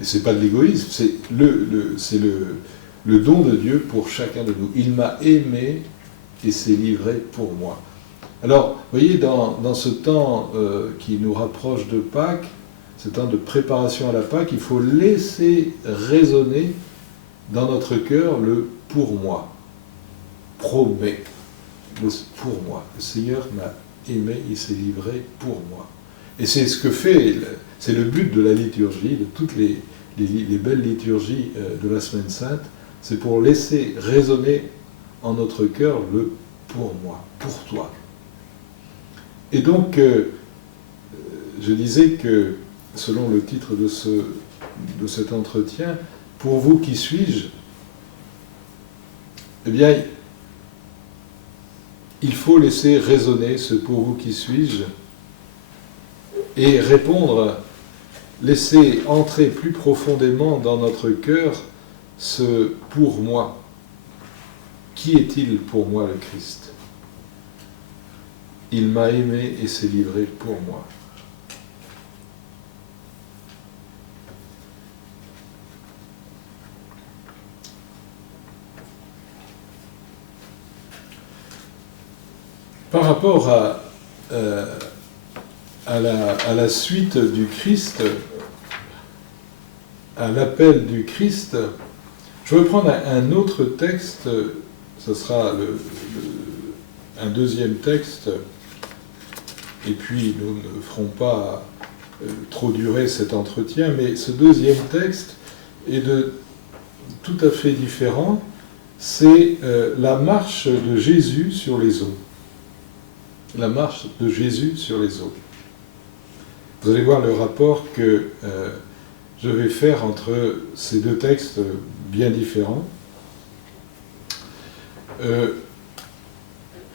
Et c'est pas de l'égoïsme, c'est le don de Dieu pour chacun de nous. Il m'a aimé et s'est livré pour moi. Alors, vous voyez, dans ce temps qui nous rapproche de Pâques, ce temps de préparation à la Pâques, il faut laisser résonner dans notre cœur le « pour moi ». Promet, le « pour moi ». Le Seigneur m'a aimé, il s'est livré pour moi. Et c'est ce que fait, c'est le but de la liturgie, de toutes les belles liturgies de la Semaine Sainte, c'est pour laisser résonner en notre cœur le « pour moi », « pour toi ». Et donc, je disais que, selon le titre de cet entretien, « Pour vous, qui suis-je ?» Eh bien, il faut laisser résonner ce « Pour vous, qui suis-je ?» et répondre, laisser entrer plus profondément dans notre cœur ce « pour moi ». Qui est-il pour moi, le Christ ? Il m'a aimé et s'est livré pour moi. Par rapport à la suite du Christ, à l'appel du Christ, je vais prendre un autre texte, ce sera un deuxième texte, et puis nous ne ferons pas trop durer cet entretien, mais ce deuxième texte est tout à fait différent, c'est la marche de Jésus sur les eaux. La marche de Jésus sur les eaux. Vous allez voir le rapport que je vais faire entre ces deux textes bien différents.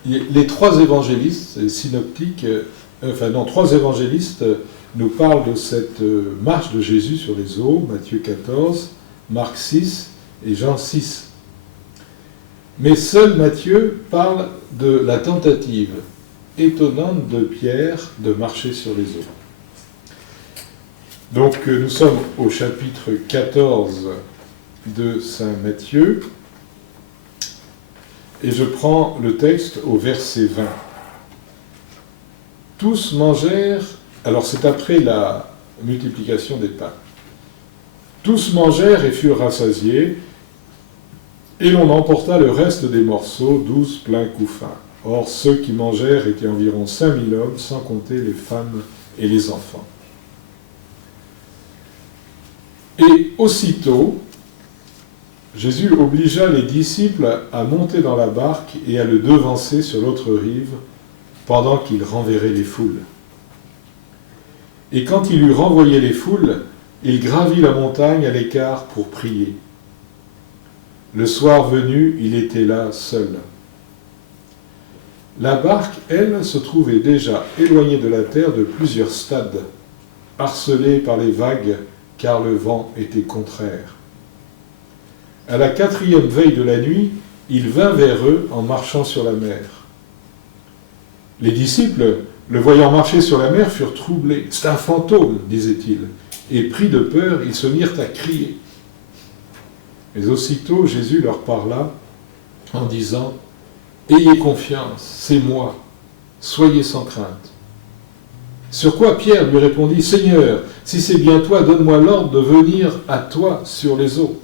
Les trois évangélistes, les synoptiques, trois évangélistes nous parlent de cette marche de Jésus sur les eaux, Matthieu 14, Marc 6 et Jean 6. Mais seul Matthieu parle de la tentative étonnante de Pierre de marcher sur les eaux. Donc nous sommes au chapitre 14 de Saint Matthieu, et je prends le texte au verset 20. Tous mangèrent, alors c'est après la multiplication des pains. Tous mangèrent et furent rassasiés, et l'on emporta le reste des morceaux, 12 pleins couffins. Or, ceux qui mangèrent étaient environ 5000 hommes, sans compter les femmes et les enfants. Et aussitôt, Jésus obligea les disciples à monter dans la barque et à le devancer sur l'autre rive, pendant qu'il renverrait les foules. Et quand il eut renvoyé les foules, il gravit la montagne à l'écart pour prier. Le soir venu, il était là seul. La barque, elle, se trouvait déjà éloignée de la terre de plusieurs stades, harcelée par les vagues, car le vent était contraire. À la 4e veille de la nuit, il vint vers eux en marchant sur la mer. Les disciples, le voyant marcher sur la mer, furent troublés. « C'est un fantôme », disaient-ils, et pris de peur, ils se mirent à crier. Mais aussitôt, Jésus leur parla en disant « Ayez confiance, c'est moi, soyez sans crainte. » Sur quoi Pierre lui répondit « Seigneur, si c'est bien toi, donne-moi l'ordre de venir à toi sur les eaux. »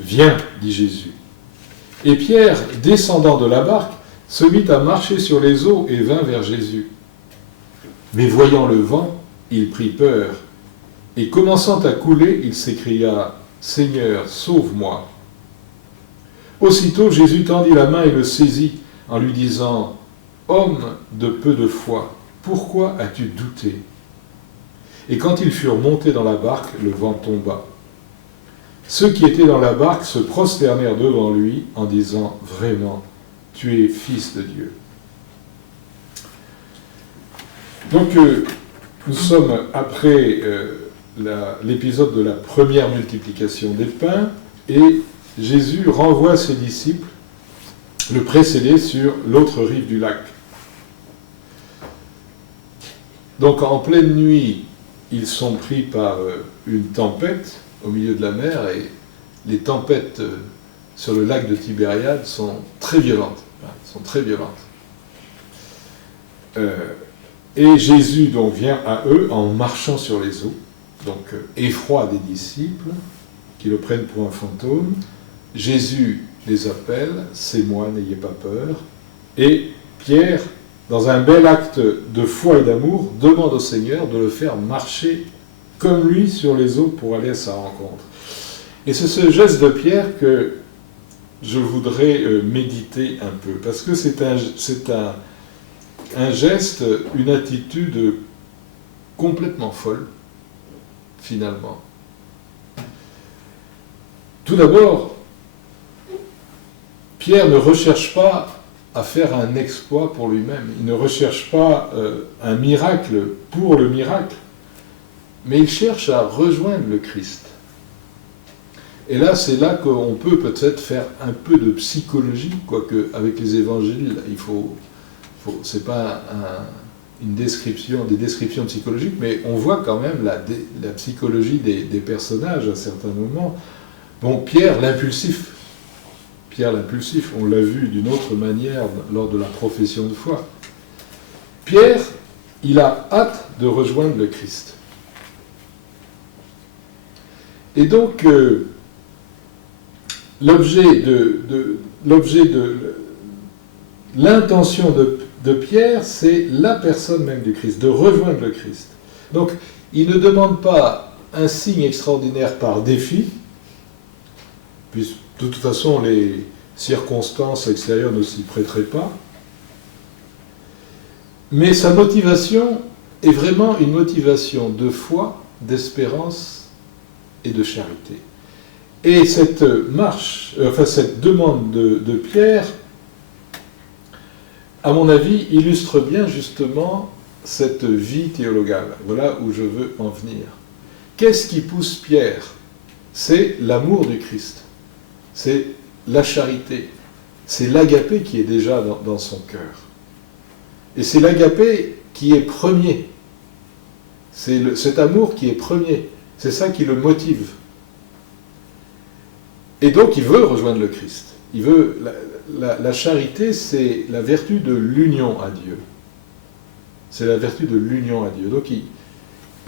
« Viens, dit Jésus. Et Pierre, descendant de la barque, se mit à marcher sur les eaux et vint vers Jésus. Mais voyant le vent, il prit peur, et commençant à couler, il s'écria « Seigneur, sauve-moi !» Aussitôt Jésus tendit la main et le saisit, en lui disant « Homme de peu de foi, pourquoi as-tu douté ?» Et quand ils furent montés dans la barque, le vent tomba. Ceux qui étaient dans la barque se prosternèrent devant lui en disant « Vraiment, tu es fils de Dieu. » Donc, nous sommes après l'épisode de la première multiplication des pains, et Jésus renvoie ses disciples le précéder sur l'autre rive du lac. Donc, en pleine nuit, ils sont pris par une tempête au milieu de la mer, et les tempêtes sur le lac de Tibériade sont très violentes. Et Jésus donc vient à eux en marchant sur les eaux, donc effroi des disciples qui le prennent pour un fantôme. Jésus les appelle, c'est moi, n'ayez pas peur. Et Pierre, dans un bel acte de foi et d'amour, demande au Seigneur de le faire marcher comme lui sur les eaux pour aller à sa rencontre. Et c'est ce geste de Pierre que je voudrais méditer un peu, parce que c'est un geste, une attitude complètement folle, finalement. Tout d'abord, Pierre ne recherche pas à faire un exploit pour lui-même, il ne recherche pas un miracle pour le miracle, mais il cherche à rejoindre le Christ. Et là, c'est là qu'on peut peut-être faire un peu de psychologie, quoique avec les évangiles, c'est pas des descriptions psychologiques, mais on voit quand même la psychologie des personnages à certains moments. Bon, Pierre l'impulsif, on l'a vu d'une autre manière lors de la profession de foi. Pierre, il a hâte de rejoindre le Christ. Et donc, l'intention de Pierre, c'est la personne même du Christ, de rejoindre le Christ. Donc, il ne demande pas un signe extraordinaire par défi, puisque de toute façon, les circonstances extérieures ne s'y prêteraient pas, mais sa motivation est vraiment une motivation de foi, d'espérance et de charité. Et cette cette demande de Pierre, à mon avis, illustre bien justement cette vie théologale. Voilà où je veux en venir. Qu'est-ce qui pousse Pierre? C'est l'amour du Christ. C'est la charité. C'est l'agapé qui est déjà dans son cœur. Et c'est l'agapé qui est premier. C'est cet amour qui est premier. C'est ça qui le motive. Et donc il veut rejoindre le Christ. Il veut, la charité, c'est la vertu de l'union à Dieu. C'est la vertu de l'union à Dieu. Donc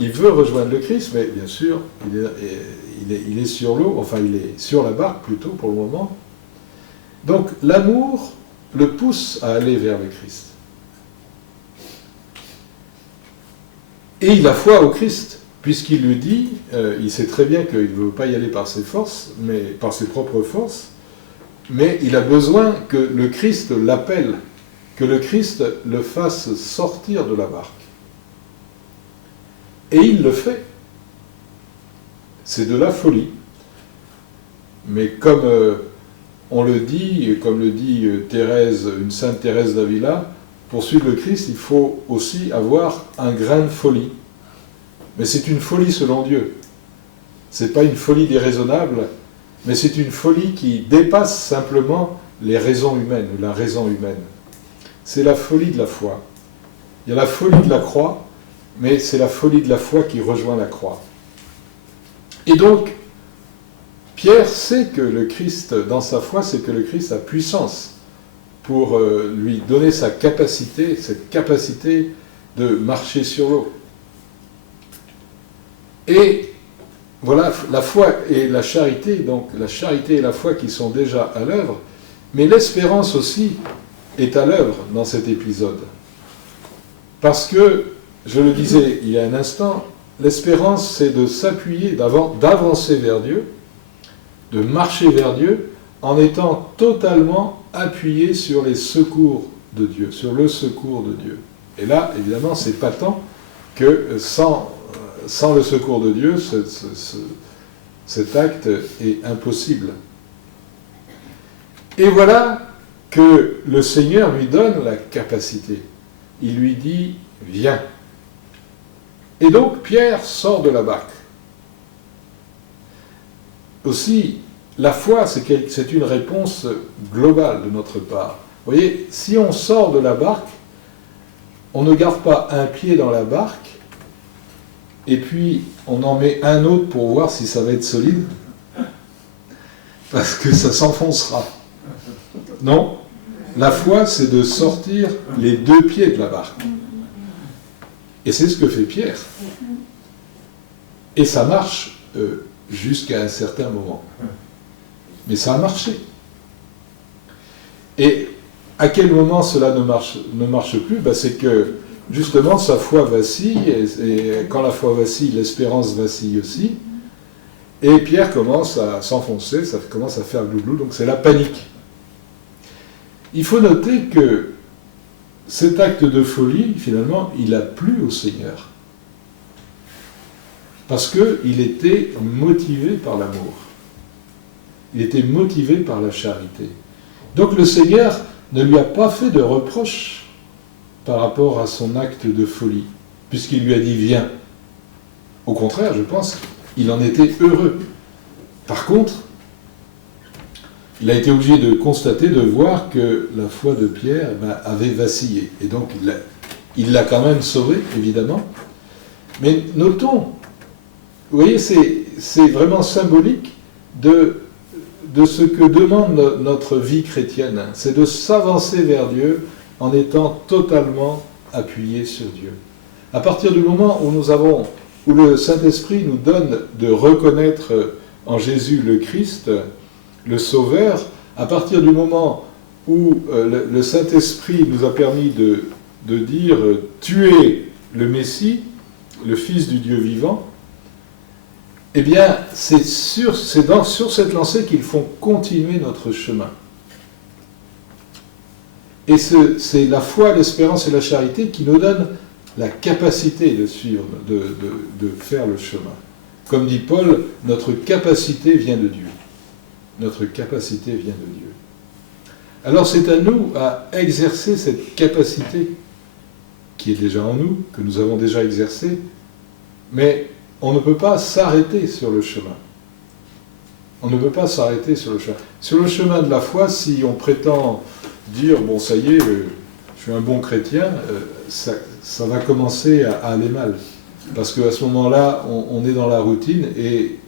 il veut rejoindre le Christ, mais bien sûr, il est sur l'eau, enfin il est sur la barque plutôt pour le moment. Donc l'amour le pousse à aller vers le Christ. Et il a foi au Christ, puisqu'il lui dit, il sait très bien qu'il ne veut pas y aller par ses forces, mais par ses propres forces, mais il a besoin que le Christ l'appelle, que le Christ le fasse sortir de la barque. Et il le fait. C'est de la folie. Mais comme on le dit, comme le dit Thérèse, une sainte Thérèse d'Avila, pour suivre le Christ, il faut aussi avoir un grain de folie. Mais c'est une folie selon Dieu. C'est pas une folie déraisonnable, mais c'est une folie qui dépasse simplement les raisons humaines, ou la raison humaine. C'est la folie de la foi. Il y a la folie de la croix, mais c'est la folie de la foi qui rejoint la croix. Et donc, Pierre sait que le Christ, dans sa foi, c'est que le Christ a puissance pour lui donner sa capacité, cette capacité de marcher sur l'eau. Et voilà, la foi et la charité, donc la charité et la foi qui sont déjà à l'œuvre, mais l'espérance aussi est à l'œuvre dans cet épisode. Parce que, je le disais il y a un instant, l'espérance c'est de s'appuyer, d'avancer vers Dieu, de marcher vers Dieu, en étant totalement appuyé sur les secours de Dieu, sur le secours de Dieu. Et là, évidemment, c'est patent que sans le secours de Dieu, cet acte est impossible. Et voilà que le Seigneur lui donne la capacité. Il lui dit « Viens ». Et donc Pierre sort de la barque. Aussi, la foi, c'est une réponse globale de notre part. Vous voyez, si on sort de la barque, on ne garde pas un pied dans la barque et puis on en met un autre pour voir si ça va être solide, parce que ça s'enfoncera. Non, la foi, c'est de sortir les deux pieds de la barque. Et c'est ce que fait Pierre. Et ça marche jusqu'à un certain moment. Mais ça a marché. Et à quel moment cela ne marche plus? C'est que, justement, sa foi vacille, et quand la foi vacille, l'espérance vacille aussi, et Pierre commence à s'enfoncer, ça commence à faire glouglou, donc c'est la panique. Il faut noter que cet acte de folie, finalement, il a plu au Seigneur. Parce qu'il était motivé par l'amour. Il était motivé par la charité. Donc le Seigneur ne lui a pas fait de reproche par rapport à son acte de folie, puisqu'il lui a dit « viens ». Au contraire, je pense, il en était heureux. Par contre, il a été obligé de constater, de voir que la foi de Pierre avait vacillé. Et donc il l'a quand même sauvé, évidemment. Mais notons, vous voyez, c'est vraiment symbolique de ce que demande notre vie chrétienne. C'est de s'avancer vers Dieu en étant totalement appuyé sur Dieu. À partir du moment où le Saint-Esprit nous donne de reconnaître en Jésus le Christ, le Sauveur, à partir du moment où le Saint-Esprit nous a permis de dire « tu es le Messie, le Fils du Dieu vivant », eh bien, c'est sur cette lancée qu'il faut continuer notre chemin. Et c'est la foi, l'espérance et la charité qui nous donnent la capacité de suivre, de faire le chemin. Comme dit Paul, notre capacité vient de Dieu. Notre capacité vient de Dieu. Alors c'est à nous à exercer cette capacité qui est déjà en nous, que nous avons déjà exercée, mais on ne peut pas s'arrêter sur le chemin. On ne peut pas s'arrêter sur le chemin. Sur le chemin de la foi, si on prétend dire « bon, ça y est, je suis un bon chrétien », ça va commencer à aller mal. Parce qu'à ce moment-là, on est dans la routine et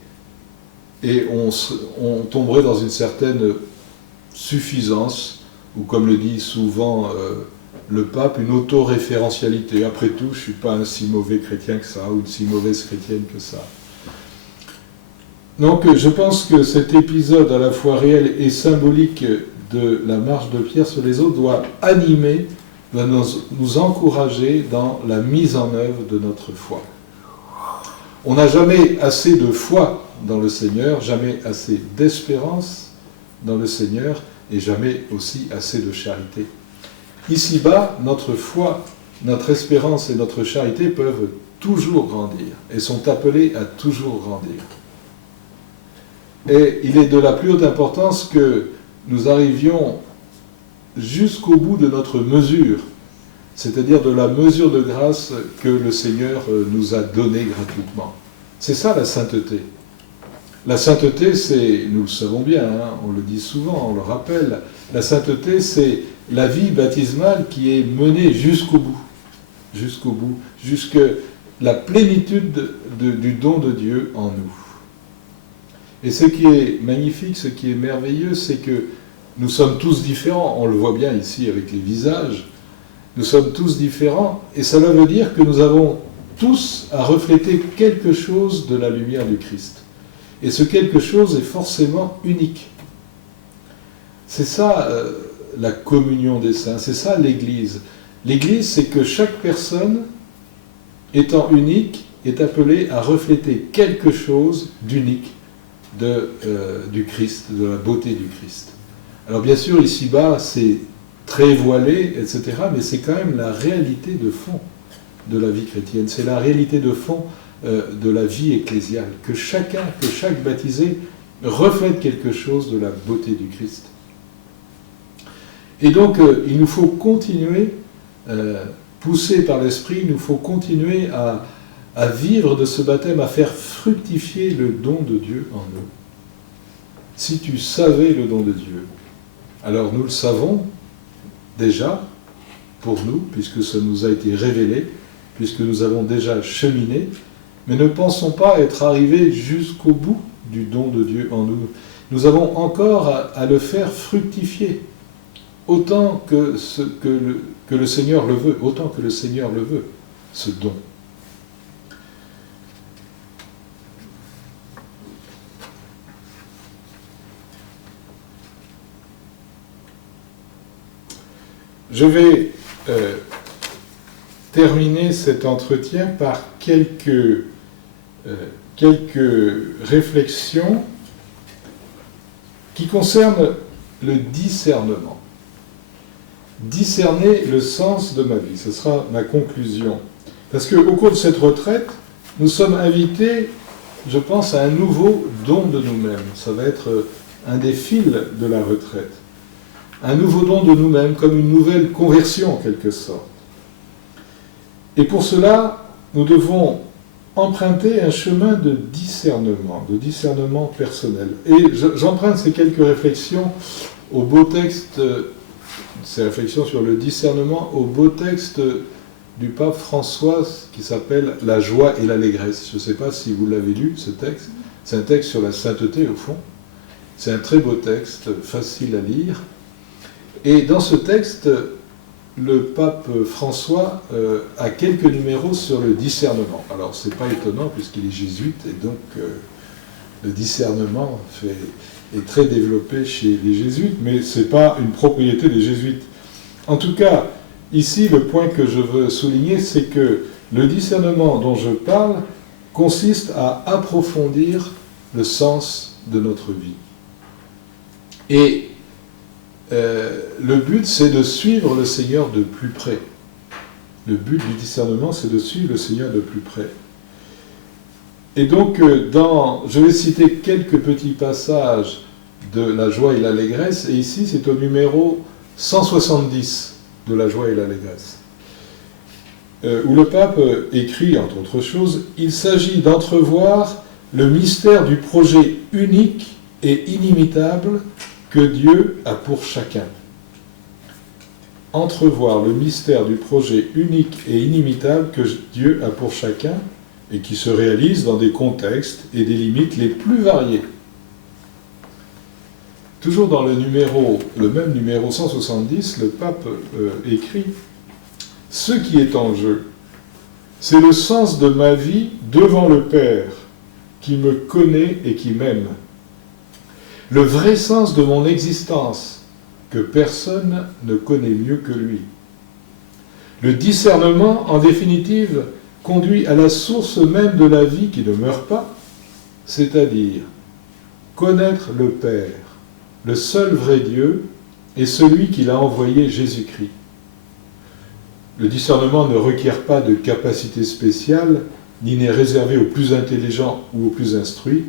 on tomberait dans une certaine suffisance, ou comme le dit souvent le pape, une autoréférentialité. Après tout, je ne suis pas un si mauvais chrétien que ça, ou une si mauvaise chrétienne que ça. Donc je pense que cet épisode à la fois réel et symbolique de la marche de Pierre sur les eaux doit animer, doit nous encourager dans la mise en œuvre de notre foi. On n'a jamais assez de foi dans le Seigneur, jamais assez d'espérance dans le Seigneur, et jamais aussi assez de charité. Ici-bas, notre foi, notre espérance et notre charité peuvent toujours grandir, et sont appelées à toujours grandir. Et il est de la plus haute importance que nous arrivions jusqu'au bout de notre mesure, c'est-à-dire de la mesure de grâce que le Seigneur nous a donnée gratuitement. C'est ça la sainteté. La sainteté, c'est, nous le savons bien, on le dit souvent, on le rappelle, la sainteté, c'est la vie baptismale qui est menée jusqu'au bout, jusqu'à la plénitude du don de Dieu en nous. Et ce qui est magnifique, ce qui est merveilleux, c'est que nous sommes tous différents, on le voit bien ici avec les visages, nous sommes tous différents, et cela veut dire que nous avons tous à refléter quelque chose de la lumière du Christ. Et ce quelque chose est forcément unique. C'est ça la communion des saints, c'est ça l'Église. L'Église, c'est que chaque personne, étant unique, est appelée à refléter quelque chose d'unique du Christ, de la beauté du Christ. Alors bien sûr, ici-bas, c'est très voilé, etc., mais c'est quand même la réalité de fond de la vie chrétienne. C'est la réalité de fond de la vie ecclésiale, que chaque baptisé reflète quelque chose de la beauté du Christ. Et donc, il nous faut continuer, poussés par l'Esprit, il nous faut continuer à vivre de ce baptême, à faire fructifier le don de Dieu en nous. Si tu savais le don de Dieu, alors nous le savons déjà pour nous, puisque ça nous a été révélé, puisque nous avons déjà cheminé, Mais ne pensons pas être arrivés jusqu'au bout du don de Dieu en nous. Nous avons encore à le faire fructifier, autant que le Seigneur le veut, autant que le Seigneur le veut, ce don. Je vais terminer cet entretien par quelques réflexions qui concernent le discernement. Discerner le sens de ma vie, ce sera ma conclusion. Parce qu'au cours de cette retraite, nous sommes invités, je pense, à un nouveau don de nous-mêmes. Ça va être un des fils de la retraite. Un nouveau don de nous-mêmes, comme une nouvelle conversion en quelque sorte. Et pour cela, nous devons emprunter un chemin de discernement personnel. Et j'emprunte ces quelques réflexions au beau texte, ces réflexions sur le discernement, au beau texte du pape François qui s'appelle « La joie et l'allégresse ». Je ne sais pas si vous l'avez lu, ce texte. C'est un texte sur la sainteté, au fond. C'est un très beau texte, facile à lire. Et dans ce texte, le pape François a quelques numéros sur le discernement. Alors, ce n'est pas étonnant, puisqu'il est jésuite, et donc le discernement est très développé chez les jésuites, mais ce n'est pas une propriété des jésuites. En tout cas, ici, le point que je veux souligner, c'est que le discernement dont je parle consiste à approfondir le sens de notre vie. Et le but, c'est de suivre le Seigneur de plus près. Le but du discernement, c'est de suivre le Seigneur de plus près. Et donc, je vais citer quelques petits passages de la joie et l'allégresse, et ici, c'est au numéro 170 de la joie et l'allégresse, où le pape écrit, entre autres choses, « Il s'agit d'entrevoir le mystère du projet unique et inimitable que Dieu a pour chacun. » Entrevoir le mystère du projet unique et inimitable que Dieu a pour chacun et qui se réalise dans des contextes et des limites les plus variés. Toujours dans le même numéro 170, le pape écrit « Ce qui est en jeu, c'est le sens de ma vie devant le Père, qui me connaît et qui m'aime. Le vrai sens de mon existence, que personne ne connaît mieux que lui. Le discernement, en définitive, conduit à la source même de la vie qui ne meurt pas, c'est-à-dire connaître le Père, le seul vrai Dieu, et celui qui l'a envoyé, Jésus-Christ. Le discernement ne requiert pas de capacité spéciale, ni n'est réservé aux plus intelligents ou aux plus instruits,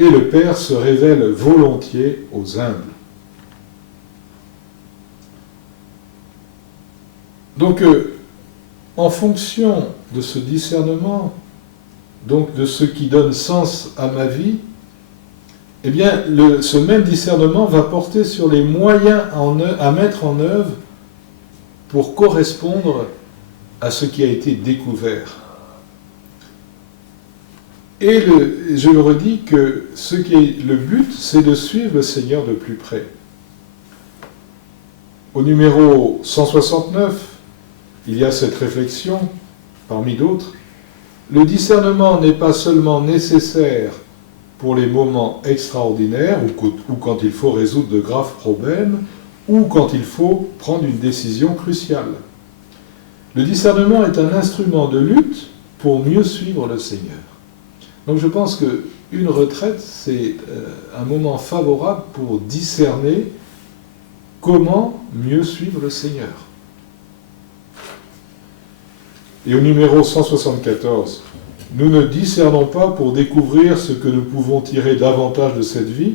et le Père se révèle volontiers aux humbles. Donc, en fonction de ce discernement, donc de ce qui donne sens à ma vie, eh bien, ce même discernement va porter sur les moyens à mettre en œuvre pour correspondre à ce qui a été découvert. Et je le redis que le but, c'est de suivre le Seigneur de plus près. Au numéro 169, il y a cette réflexion, parmi d'autres. Le discernement n'est pas seulement nécessaire pour les moments extraordinaires, ou quand il faut résoudre de graves problèmes, ou quand il faut prendre une décision cruciale. Le discernement est un instrument de lutte pour mieux suivre le Seigneur. Donc je pense qu'une retraite, c'est un moment favorable pour discerner comment mieux suivre le Seigneur. Et au numéro 174, nous ne discernons pas pour découvrir ce que nous pouvons tirer davantage de cette vie,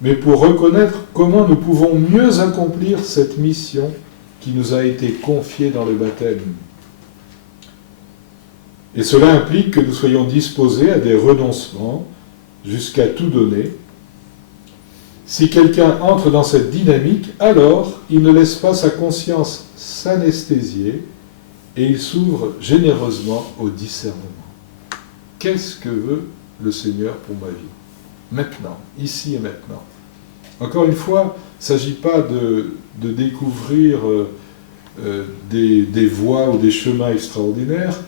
mais pour reconnaître comment nous pouvons mieux accomplir cette mission qui nous a été confiée dans le baptême. Et cela implique que nous soyons disposés à des renoncements jusqu'à tout donner. Si quelqu'un entre dans cette dynamique, alors il ne laisse pas sa conscience s'anesthésier et il s'ouvre généreusement au discernement. qu'est-ce que veut le Seigneur pour ma vie? Maintenant, ici et maintenant. Encore une fois, il ne s'agit pas de découvrir des voies ou des chemins extraordinaires.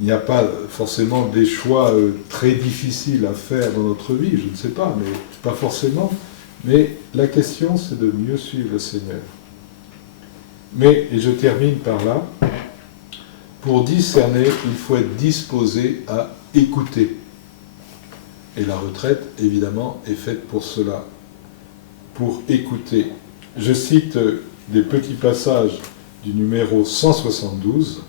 Il n'y a pas forcément des choix très difficiles à faire dans notre vie, je ne sais pas, mais pas forcément. Mais la question, c'est de mieux suivre le Seigneur. Mais, et je termine par là, pour discerner, il faut être disposé à écouter. Et la retraite, évidemment, est faite pour cela, pour écouter. Je cite des petits passages du numéro 172.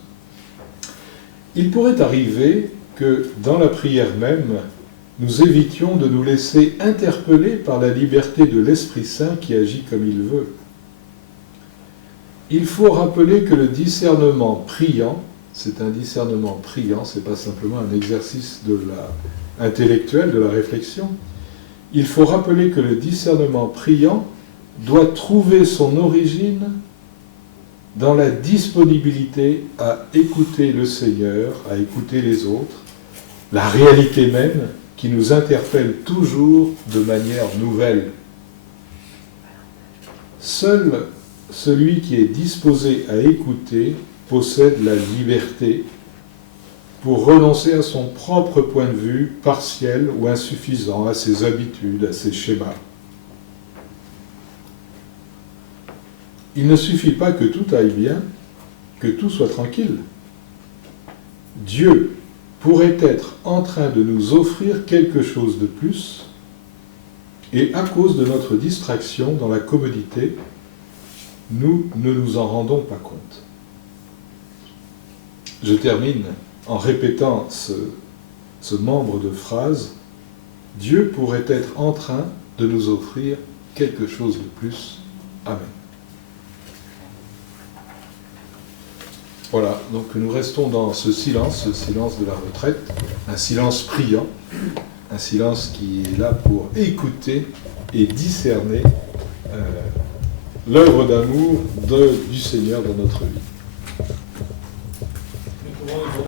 Il pourrait arriver que, dans la prière même, nous évitions de nous laisser interpeller par la liberté de l'Esprit Saint qui agit comme il veut. Il faut rappeler que le discernement priant, c'est un discernement priant, ce n'est pas simplement un exercice intellectuel de la réflexion. Il faut rappeler que le discernement priant doit trouver son origine dans la disponibilité à écouter le Seigneur, à écouter les autres, la réalité même qui nous interpelle toujours de manière nouvelle. Seul celui qui est disposé à écouter possède la liberté pour renoncer à son propre point de vue partiel ou insuffisant, à ses habitudes, à ses schémas. Il ne suffit pas que tout aille bien, que tout soit tranquille. Dieu pourrait être en train de nous offrir quelque chose de plus, et à cause de notre distraction dans la commodité, nous ne nous en rendons pas compte. Je termine en répétant ce membre de phrase. Dieu pourrait être en train de nous offrir quelque chose de plus. Amen. Voilà, donc nous restons dans ce silence de la retraite, un silence priant, un silence qui est là pour écouter et discerner l'œuvre d'amour du Seigneur dans notre vie.